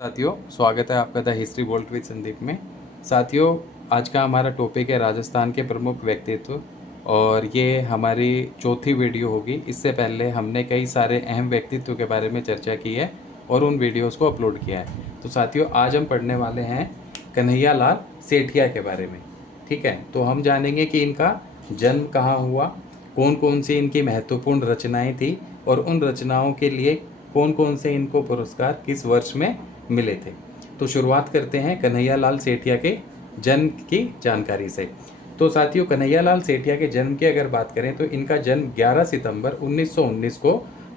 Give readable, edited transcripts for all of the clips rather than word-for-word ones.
साथियों, स्वागत है आपका the history volt with Sandeep में। साथियों, आज का हमारा टॉपिक है राजस्थान के प्रमुख व्यक्तित्व और ये हमारी चौथी वीडियो होगी। इससे पहले हमने कई सारे अहम व्यक्तित्व के बारे में चर्चा की है और उन वीडियोस को अपलोड किया है। तो साथियों, आज हम पढ़ने वाले हैं कन्हैया लाल सेठिया के बारे में। ठीक है, तो हम जानेंगे कि इनका जन्म कहाँ हुआ, कौन कौन सी इनकी महत्वपूर्ण रचनाएं थी और उन रचनाओं के लिए कौन कौन से इनको पुरस्कार किस वर्ष में मिले थे। तो शुरुआत करते हैं कन्हैया लाल सेठिया के जन्म की जानकारी से। तो साथियों, कन्हैया लाल सेठिया के जन्म की अगर बात करें तो इनका जन्म 11 सितंबर 1919 को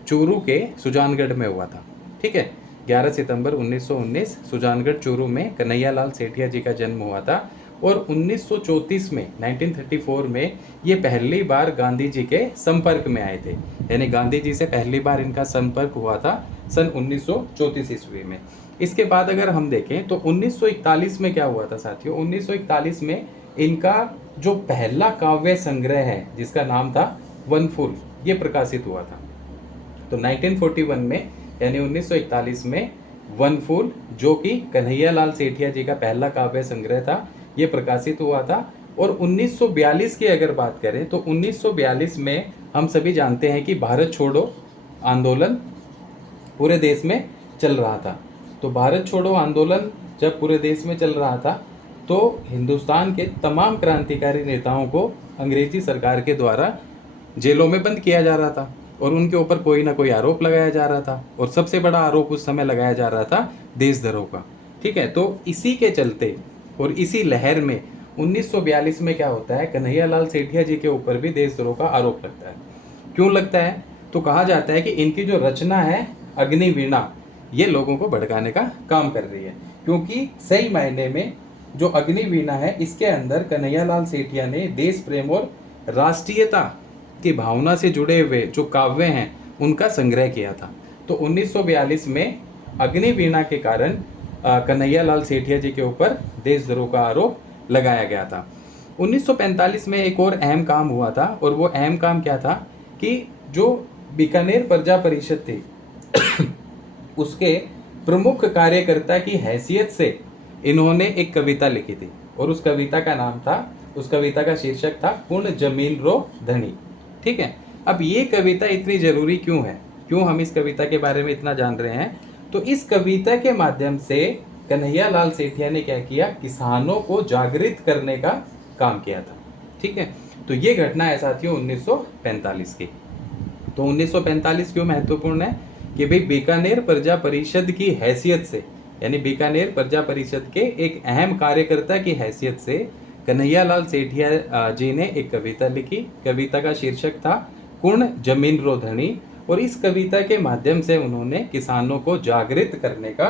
चूरू के सुजानगढ़ में हुआ था। ठीक है, 11 सितंबर 1919 सुजानगढ़ चूरू में कन्हैया लाल सेठिया जी का जन्म हुआ था और 1934 में 1934 में ये पहली बार गांधी जी के संपर्क में आए थे। यानी गांधी जी से पहली बार इनका संपर्क हुआ था सन 1934 ईस्वी में। इसके बाद अगर हम देखें तो 1941 में क्या हुआ था साथियों, 1941 में इनका जो पहला काव्य संग्रह है जिसका नाम था वनफूल, ये प्रकाशित हुआ था। तो 1941 में यानी 1941 में वनफूल, जो कि कन्हैया लाल सेठिया जी का पहला काव्य संग्रह था, ये प्रकाशित हुआ था। और 1942 की अगर बात करें तो 1942 में हम सभी जानते हैं कि भारत छोड़ो आंदोलन पूरे देश में चल रहा था। तो भारत छोड़ो आंदोलन जब पूरे देश में चल रहा था तो हिंदुस्तान के तमाम क्रांतिकारी नेताओं को अंग्रेजी सरकार के द्वारा जेलों में बंद किया जा रहा था और उनके ऊपर कोई ना कोई आरोप लगाया जा रहा था। और सबसे बड़ा आरोप उस समय लगाया जा रहा था देशद्रोह का। ठीक है, तो इसी के चलते और इसी लहर में 1942 में क्या होता है, कन्हैया लाल सेठिया जी के ऊपर भी देशद्रोह का आरोप लगता है। क्यों लगता है? तो कहा जाता है कि इनकी जो रचना है अग्निवीणा, ये लोगों को भड़काने का काम कर रही है। क्योंकि सही मायने में जो अग्निवीणा है, इसके अंदर कन्हैया लाल सेठिया ने देश प्रेम और राष्ट्रीयता की भावना से जुड़े हुए जो काव्य हैं उनका संग्रह किया था। तो 1942 में अग्निवीणा के कारण कन्हैया लाल सेठिया जी के ऊपर देशद्रोह का आरोप लगाया गया था। 1945 में एक और अहम काम हुआ था और वो अहम काम क्या था कि जो बीकानेर प्रजा परिषद थी उसके प्रमुख कार्यकर्ता की हैसियत से इन्होंने एक कविता लिखी थी और उस कविता का नाम था, उस कविता का शीर्षक था कुण जमीन रो धनी। ठीक है, अब ये कविता इतनी जरूरी क्यों है, क्यों हम इस कविता के बारे में इतना जान रहे हैं? तो इस कविता के माध्यम से कन्हैया लाल सेठिया ने क्या किया, किसानों को जागृत करने का काम किया था। ठीक है, तो ये घटना है साथियों 1945 की। तो 1945 क्यों महत्वपूर्ण है कि भाई बीकानेर प्रजा परिषद की हैसियत से, यानी बीकानेर प्रजा परिषद के एक अहम कार्यकर्ता की हैसियत से कन्हैया लाल सेठिया जी ने एक कविता लिखी। कविता का शीर्षक था कुण जमीन रो धनी और इस कविता के माध्यम से उन्होंने किसानों को जागृत करने का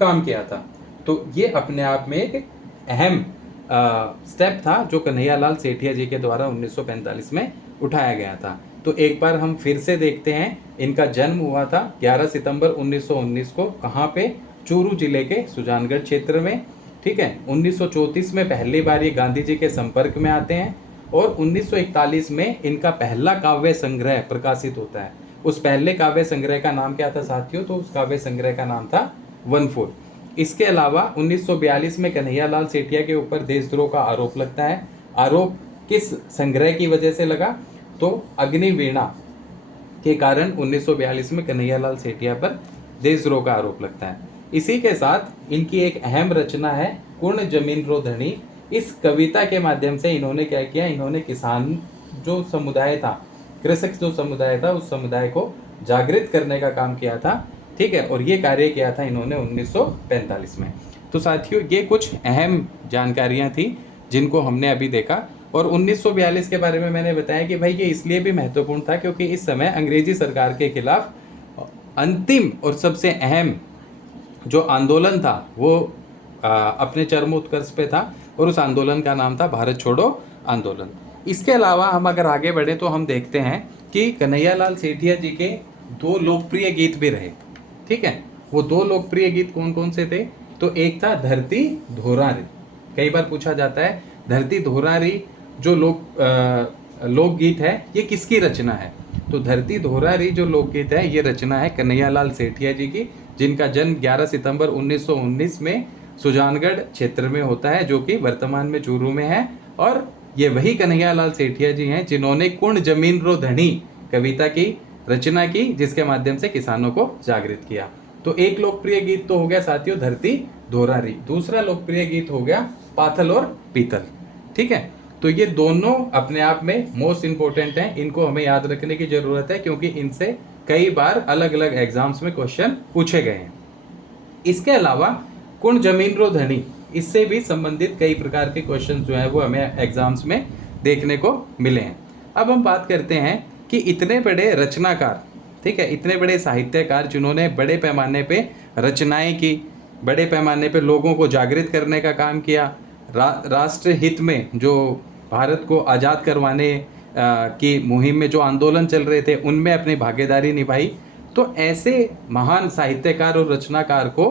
काम किया था। तो ये अपने आप में एक अहम स्टेप था जो कन्हैया लाल सेठिया जी के द्वारा 1945 में उठाया गया था। तो एक बार हम फिर से देखते हैं, इनका जन्म हुआ था 11 सितंबर 1919 को। कहाँ पे? चूरू जिले के सुजानगढ़ क्षेत्र में। ठीक है, 1934 में पहली बार ये गांधी जी के संपर्क में आते हैं और 1941 में इनका पहला काव्य संग्रह प्रकाशित होता है। उस पहले काव्य संग्रह का नाम क्या था साथियों? तो उस काव्य संग्रह का नाम था वनफूल। इसके अलावा 1942 में कन्हैया लाल सेठिया के ऊपर देशद्रोह का आरोप लगता है। आरोप किस संग्रह की वजह से लगा? तो अग्निवीणा के कारण 1942 में कन्हैया लाल सेठिया पर देशद्रोह का आरोप लगता है। इसी के साथ इनकी एक अहम रचना है कुण जमीन रो धनी। इस कविता के माध्यम से इन्होंने क्या किया, इन्होंने किसान जो समुदाय था, कृषक जो समुदाय था, उस समुदाय को जागृत करने का काम किया था। ठीक है, और ये कार्य किया था इन्होंने 1945 में। तो साथियों, ये कुछ अहम जानकारियां थी जिनको हमने अभी देखा। और 1942 के बारे में मैंने बताया कि भाई ये इसलिए भी महत्वपूर्ण था क्योंकि इस समय अंग्रेजी सरकार के खिलाफ अंतिम और सबसे अहम जो आंदोलन था वो अपने चरम उत्कर्ष पे था और उस आंदोलन का नाम था भारत छोड़ो आंदोलन। इसके अलावा हम अगर आगे बढ़े तो हम देखते हैं कि कन्हैया लाल सेठिया जी के दो लोकप्रिय गीत भी रहे। ठीक है, वो दो लोकप्रिय गीत कौन कौन से थे? तो एक था धरती धोरारी। कई बार पूछा जाता है धरती धोरारी जो लोकगीत है ये किसकी रचना है? तो धरती धोरारी जो लोकगीत है ये रचना है कन्हैया लाल सेठिया जी की, जिनका जन्म 11 सितंबर 1919 में सुजानगढ़ क्षेत्र में होता है, जो कि वर्तमान में चूरू में है। और ये वही कन्हैयालाल सेठिया जी हैं जिन्होंने कुण जमीन रो धनी कविता की रचना की, जिसके माध्यम से किसानों को जागृत किया। तो एक लोकप्रिय गीत तो हो गया साथियों धरती धोरारी, दूसरा लोकप्रिय गीत हो गया पाथल और पीतल। ठीक है, तो ये दोनों अपने आप में मोस्ट इंपोर्टेंट हैं, इनको हमें याद रखने की जरूरत है क्योंकि इनसे कई बार अलग अलग एग्जाम्स में क्वेश्चन पूछे गए हैं। इसके अलावा कुण जमीन रो धनी, इससे भी संबंधित कई प्रकार के क्वेश्चन जो है वो हमें एग्जाम्स में देखने को मिले हैं। अब हम बात करते हैं कि इतने बड़े रचनाकार, ठीक है, इतने बड़े साहित्यकार जिन्होंने बड़े पैमाने पे रचनाएं की, बड़े पैमाने पे लोगों को जागृत करने का काम किया, राष्ट्र हित में जो भारत को आज़ाद करवाने की मुहिम में जो आंदोलन चल रहे थे उनमें अपनी भागीदारी निभाई, तो ऐसे महान साहित्यकार और रचनाकार को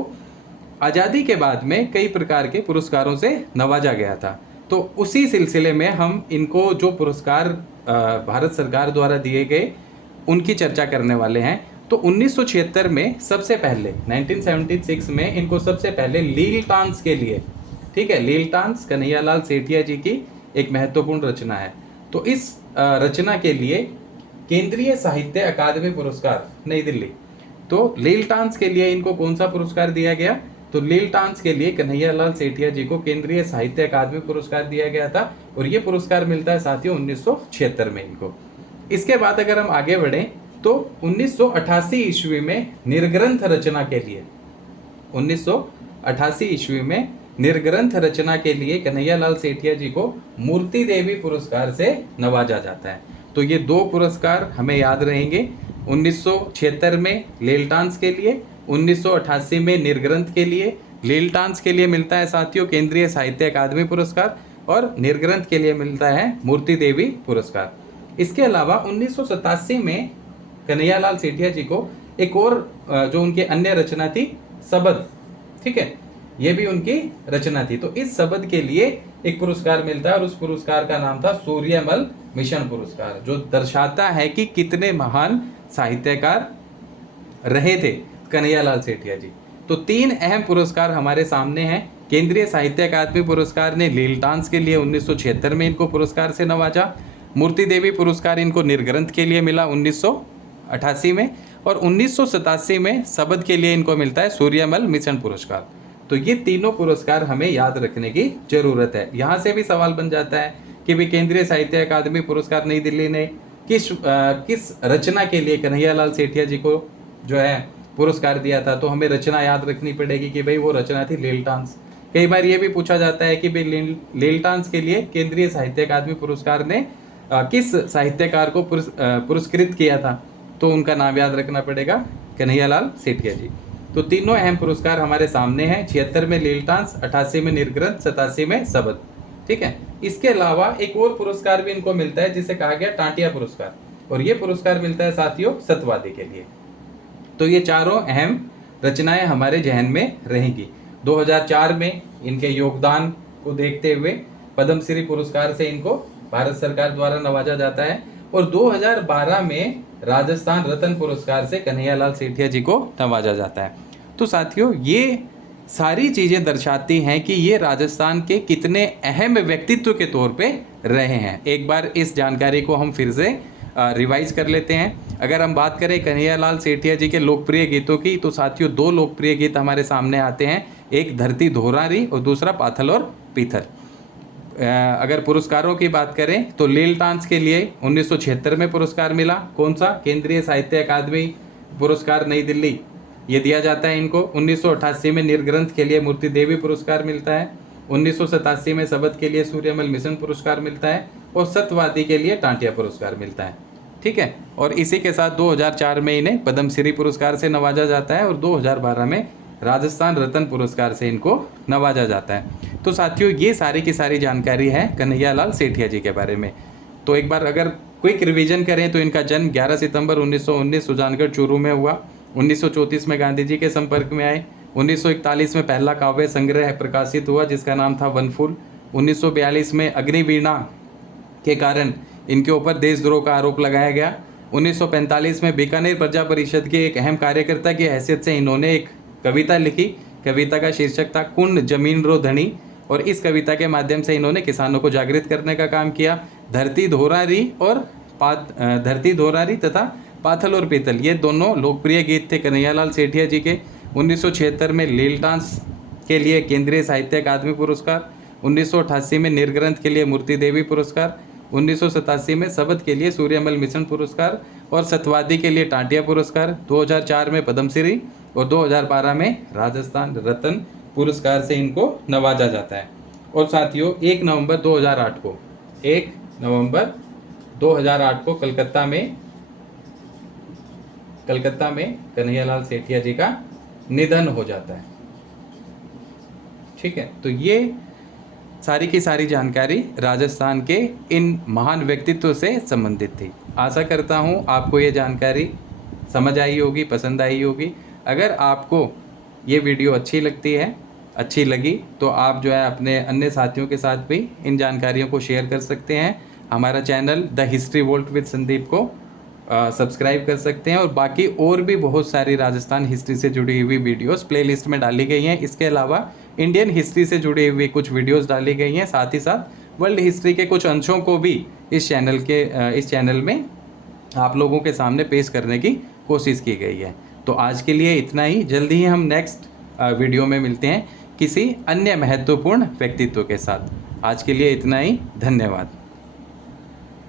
आज़ादी के बाद में कई प्रकार के पुरस्कारों से नवाजा गया था। तो उसी सिलसिले में हम इनको जो पुरस्कार भारत सरकार द्वारा दिए गए उनकी चर्चा करने वाले हैं। तो 1976 में सबसे पहले 1976 में इनको सबसे पहले लील टांस के लिए, ठीक है, लील टांस कन्हैयालाल सेठिया जी की एक महत्वपूर्ण रचना है, तो इस रचना के लिए केंद्रीय साहित्य अकादमी पुरस्कार नई दिल्ली, तो लील टांस के लिए इनको कौन सा पुरस्कार दिया गया, तो लील टांस के लिए कन्हैयालाल सेठिया जी को केंद्रीय साहित्य अकादमी पुरस्कार दिया गया था और ये पुरस्कार मिलता है साथियों 1976 में इनको। इसके बाद अगर हम आगे बढ़ें तो 1988 ईस्वी में निर्ग्रंथ रचना के लिए 1988 ईस्वी में निर्ग्रंथ रचना के लिए कन्हैयालाल सेठिया जी को मूर्ति देवी पुरस्कार से नवाजा जाता है। तो ये दो पुरस्कार हमें याद रहेंगे, 1976 में लील टांस के लिए, 1988 में निर्ग्रंथ के लिए। लील टांस के लिए मिलता है साथियों केंद्रीय साहित्य अकादमी पुरस्कार और निर्ग्रंथ के लिए मिलता है मूर्ति देवी पुरस्कार। इसके अलावा 1987 में कन्हैयालाल सेठिया जी को एक और जो उनकी अन्य रचना थी सबद, ठीक है, ये भी उनकी रचना थी, तो इस सबद के लिए एक पुरस्कार मिलता है और उस पुरस्कार का नाम था सूर्यमल मिशन पुरस्कार, जो दर्शाता है कि कितने महान साहित्यकार रहे थे कन्हैयालाल सेठिया जी। तो तीन अहम पुरस्कार हमारे सामने हैं। केंद्रीय साहित्य अकादमी पुरस्कार ने लील टांस के लिए 1976 में इनको पुरस्कार से नवाजा, मूर्ति देवी पुरस्कार इनको निर्ग्रंथ के लिए मिला 1988 में, और 1987 में सबद के लिए इनको मिलता है सूर्यमल मिशन पुरस्कार। तो ये तीनों पुरस्कार हमें याद रखने की जरूरत है। यहाँ से भी सवाल बन जाता है कि भी केंद्रीय साहित्य अकादमी पुरस्कार नई दिल्ली ने किस रचना के लिए कन्हैयालाल सेठिया जी को जो है पुरस्कार दिया था, तो हमें रचना याद रखनी पड़ेगी कि भाई वो रचना थी लील टांस। कई बार ये भी पूछा जाता है कि भाई लील टांस के लिए केंद्रीय साहित्य अकादमी पुरस्कार ने किस साहित्यकार को पुरस्कृत किया था, तो उनका नाम याद रखना पड़ेगा कन्हैयालाल सेठिया जी। तो तीनों अहम पुरस्कार हमारे सामने हैं, 76 में लील टांस, 88 में निर्ग्रंथ, 87 में सबद, ठीक है। इसके अलावा एक और पुरस्कार भी इनको मिलता है जिसे कहा गया टांटिया पुरस्कार, और ये पुरस्कार मिलता है साथियों सत्यवादी के लिए। तो ये चारों अहम रचनाएं हमारे जहन में रहेंगी। 2004 में इनके योगदान को देखते हुए पद्मश्री पुरस्कार से इनको भारत सरकार द्वारा नवाजा जाता है, और 2012 में राजस्थान रत्न पुरस्कार से कन्हैयालाल सेठिया जी को नवाजा जाता है। तो साथियों ये सारी चीज़ें दर्शाती हैं कि ये राजस्थान के कितने अहम व्यक्तित्व के तौर पे रहे हैं। एक बार इस जानकारी को हम फिर से रिवाइज कर लेते हैं। अगर हम बात करें कन्हैयालाल सेठिया जी के लोकप्रिय गीतों की, तो साथियों दो लोकप्रिय गीत हमारे सामने आते हैं, एक धरती धोरारी और दूसरा पाथल और पीथल। अगर पुरस्कारों की बात करें तो लील टांस के लिए 1976 में पुरस्कार मिला, कौन सा, केंद्रीय साहित्य अकादमी पुरस्कार नई दिल्ली, ये दिया जाता है इनको। 1988 में निर्ग्रंथ के लिए मूर्ति देवी पुरस्कार मिलता है, 1987 में सबद के लिए सूर्यमल मिशन पुरस्कार मिलता है, और सत्यवादी के लिए टांटिया पुरस्कार मिलता है, ठीक है। और इसी के साथ 2004 में इन्हें पद्मश्री पुरस्कार से नवाजा जाता है, और 2012 में राजस्थान रत्न पुरस्कार से इनको नवाजा जाता है। तो साथियों ये सारी की सारी जानकारी है कन्हैयालाल सेठिया जी के बारे में। तो एक बार अगर क्विक रिवीजन करें तो इनका जन्म 11 सितंबर 1919 सुजानगढ़ चूरू में हुआ, 1934 में गांधी जी के संपर्क में आए, 1941 में पहला काव्य संग्रह प्रकाशित हुआ जिसका नाम था वनफूल, 1942 में अग्निवीणा के कारण इनके ऊपर देशद्रोह का आरोप लगाया गया, 1945 में बीकानेर प्रजा परिषद के एक अहम कार्यकर्ता की हैसियत से इन्होंने एक कविता लिखी। कविता का शीर्षक था कुंड जमीन रो धनी, और इस कविता के माध्यम से इन्होंने किसानों को जागृत करने का काम किया। धरती धोरारी और धरती धोरारी तथा पाथल और पीतल, ये दोनों लोकप्रिय गीत थे कन्हैयालाल सेठिया जी के। 1976 में लील डांस के लिए केंद्रीय साहित्य अकादमी पुरस्कार, 1988 में निर्ग्रंथ के लिए मूर्ति देवी पुरस्कार, 1987 में शबद के लिए सूर्यमल मिशन पुरस्कार और सतवादी के लिए टाटिया पुरस्कार, 2004 में पद्मश्री और 2012 में राजस्थान रत्न पुरस्कार से इनको नवाजा जाता है। और साथियों 1 नवंबर 2008 को कलकत्ता में कन्हैयालाल सेठिया जी का निधन हो जाता है। ठीक है, तो ये सारी की सारी जानकारी राजस्थान के इन महान व्यक्तित्व से संबंधित थी। आशा करता हूँ आपको ये जानकारी समझ आई होगी, पसंद आई होगी। अगर आपको ये वीडियो अच्छी लगी तो आप जो है अपने अन्य साथियों के साथ भी इन जानकारियों को शेयर कर सकते हैं। हमारा channel the history volt with Sandeep को सब्सक्राइब कर सकते हैं, और बाकी और भी बहुत सारी राजस्थान हिस्ट्री से जुड़ी हुई वीडियोस प्लेलिस्ट में डाली गई हैं। इसके अलावा इंडियन हिस्ट्री से जुड़ी हुई कुछ वीडियोस डाली गई हैं, साथ ही साथ वर्ल्ड हिस्ट्री के कुछ अंशों को भी इस चैनल में आप लोगों के सामने पेश करने की कोशिश की गई है। तो आज के लिए इतना ही। जल्दी ही हम नेक्स्ट वीडियो में मिलते हैं किसी अन्य महत्वपूर्ण व्यक्तित्व के साथ। आज के लिए इतना ही, धन्यवाद।